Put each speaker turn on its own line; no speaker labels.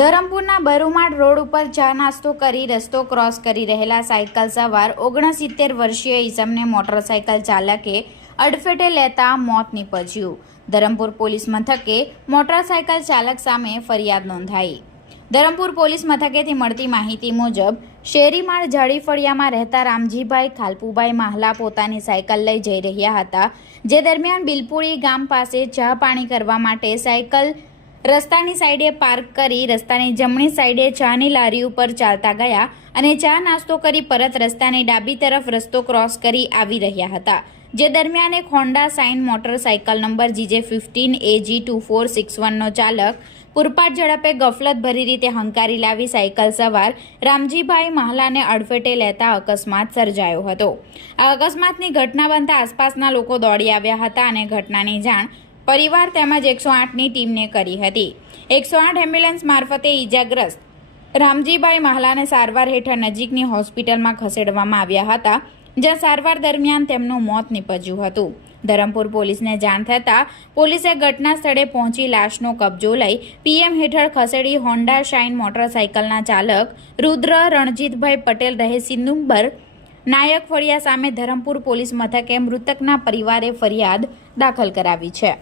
ધરમપુરના Barumal road ઉપર ચા નાસ્તો કરી રસ્તો ક્રોસ કરી રહેલા સાયકલ સવાર ઓગણસિત્તેર વર્ષીય ઈસમને મોટરસાયકલ ચાલકે અડફેટે લેતા મોત નીપજ્યું. ધરમપુર પોલીસ મથકે મોટરસાયકલ ચાલક સામે ફરિયાદ નોંધાઈ. ધરમપુર પોલીસ મથકેથી મળતી માહિતી મુજબ, શેરીમાળ જાડી ફળિયામાં રહેતા રામજીભાઈ ખાલપુભાઈ માહલા પોતાની સાયકલ લઈ જઈ રહ્યા હતા, જે દરમિયાન બિલપુરી ગામ પાસે ચા પાણી કરવા માટે સાયકલ રસ્તાની સાઈડે પાર્ક કરી, રસ્તાની જમણી સાઈડે ચાની લારી ઉપર ચાલતા ગયા અને ચા નાસ્તો કરી પરત રસ્તાની ડાબી તરફ રસ્તો ક્રોસ કરી આવી રહ્યા હતા. જે દરમિયાન એક Honda shine motorcycle number GJ fifteen AG two four six વનનો ચાલક પૂરપાટ ઝડપે ગફલત ભરી રીતે હંકારી લાવી સાયકલ સવાર રામજીભાઈ મહાલાને અડફેટે લેતા અકસ્માત સર્જાયો હતો. આ અકસ્માતની ઘટના બનતા આસપાસના લોકો દોડી આવ્યા હતા અને ઘટનાની જાણ પરિવાર તેમજ એકસો આઠની ટીમને કરી હતી. એકસો આઠ એમ્બ્યુલન્સ મારફતે ઈજાગ્રસ્ત રામજીભાઈ મહાલાને સારવાર હેઠળ નજીકની હોસ્પિટલમાં ખસેડવામાં આવ્યા હતા, જ્યાં સારવાર દરમિયાન તેમનું મોત નીપજ્યું હતું. ધરમપુર પોલીસને જાણ થતાં પોલીસે ઘટના સ્થળે પહોંચી લાશનો કબજો લઈ પીએમ હેઠળ ખસેડી હોન્ડા શાઇન મોટરસાયકલના ચાલક રુદ્ર રણજીતભાઈ પટેલ રહે સિંદુંબર નાયક ફળિયા સામે ધરમપુર પોલીસ મથકે મૃતકના પરિવારે ફરિયાદ દાખલ કરાવી છે.